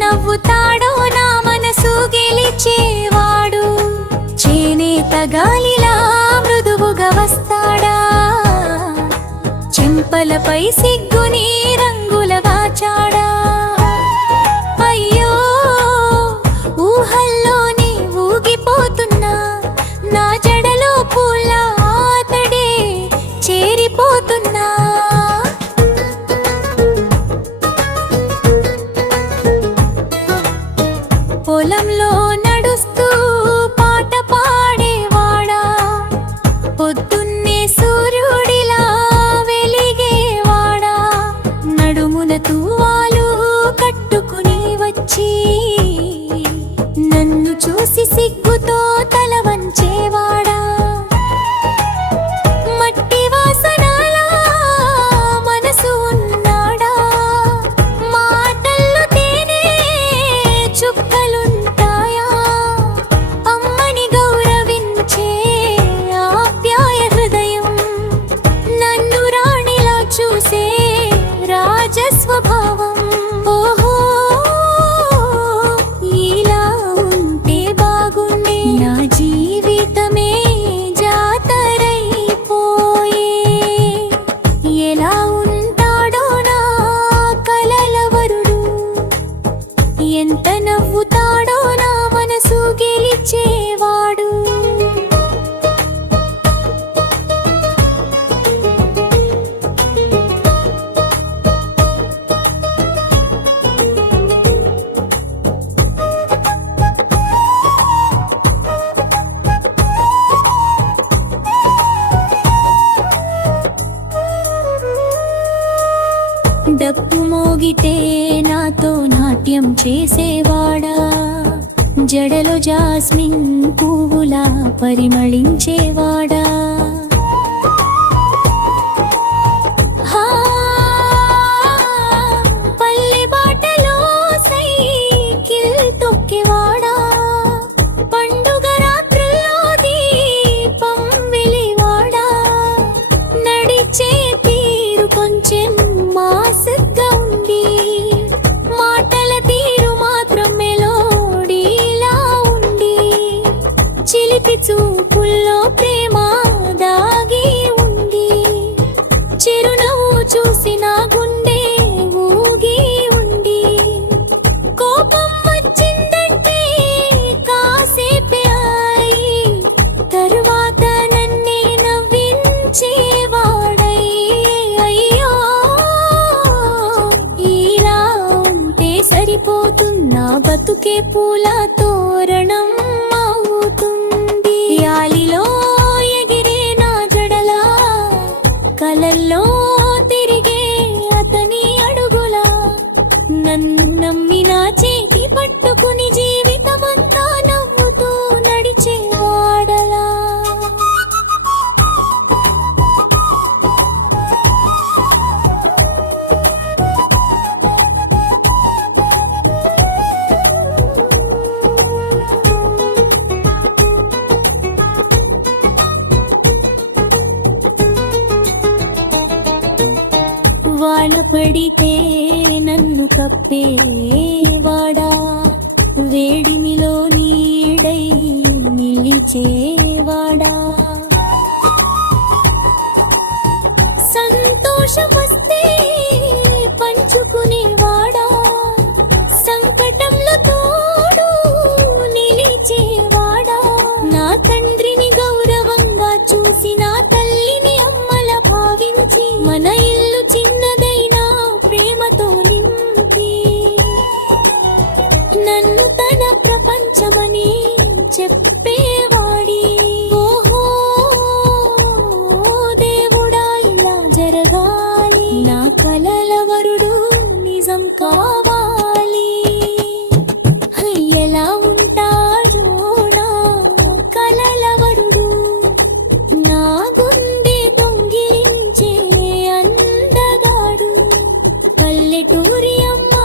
నవ్వుతాడో నా మనసు గెలిచేవాడు, చేనేత గాలిలా మృదువుగా వస్తాడా, చెంపలపై సిగ్గుని రంగులగా చాడా. అయ్యో ఊహల్లోనే ఊగిపోతున్నా, నా జడలో పూల అతడే చేరిపోతున్నా. పొలంలో నడుస్తూ పాట పాడేవాడా, పొద్దున్నే సూర్యుడిలా వెలిగేవాడా, నడుమున తువ్వాలు కట్టుకుని వచ్చి నన్ను చూసి సిగ్గుతో తల వంచేవాడా. మట్టి వాసనలా మనసు ఉన్నాడా, మాటల్లో తేనె చుక్కలుంటాయా, అమ్మని గౌరవించే ఆప్యాయ హృదయం, నన్ను రాణిలా చూసే రాజస్వభావం. ఓహో ఇలా ఉంటే బాగుండే, నా జీవితమే జాతరైపోయే. ఎలా ఉంటాడో నా కలల వరుడు, ఎంత నవ్వుతాడో నా మనసు గెలిచేవాడు. డప్పు మోగితే నాతో నాట్యం చేసేవాడా, జడలో జాస్మిన్ పువ్వులా పరిమళించేవాడా. పల్లె బాటలో సైకిల్ తొక్కేవాడా, పండుగ రాత్రుల్లో దీపం వెలివాడా, నడిచే తీరు కొంచెం మాసుగా ఉంది, మాటల తీరు మాత్రం మెలోడీలా ఉంది, చిలిపి చూపుల్లో ప్రేమ దాగి ఉంది, చిరునవ్వు చూసి నా గుండె ఊగి ఉంది. కోపం వచ్చిందంటే కాసేపే అయి, తరువాత నన్నే నవ్వించేవాడై. అయ్యో ఇలా ఉంటే సరిపోతున్నా, బతుకే పూల తోరణం అవుతుంది. గాలిలో ఎగిరే నా జడలా, కలల్లో తిరిగే అతని అడుగులా, నన్ను నమ్మిన చేతి పట్టుకుని జీవితమంతా నవ్వుతూ నడిచేవాడలా. వాన పడితే నన్ను కప్పేవాడా, వేడినిలో నీడై నిలిచేవాడా, సంతోషం వస్తే పంచుకునేవాడా, సంకటంలో తోడు నిలిచేవాడా, నా తండ్రిని గౌరవంగా చూసి నా తల్లిని అమ్మల భావించి, మన ఇల్లు చిన్నదైనా ప్రేమతో నింపి, నన్ను తన ప్రపంచమని చెప్పేవాడి. ఓహో దేవుడా ఇలా జరగాలి, నా కలల వరుడు నిజం కావాలి. ఎలా ఉంటాడో నా కలల వరుడు, నా గుండె దొంగిలించే అందగాడు, పల్లెటూరి అమ్మ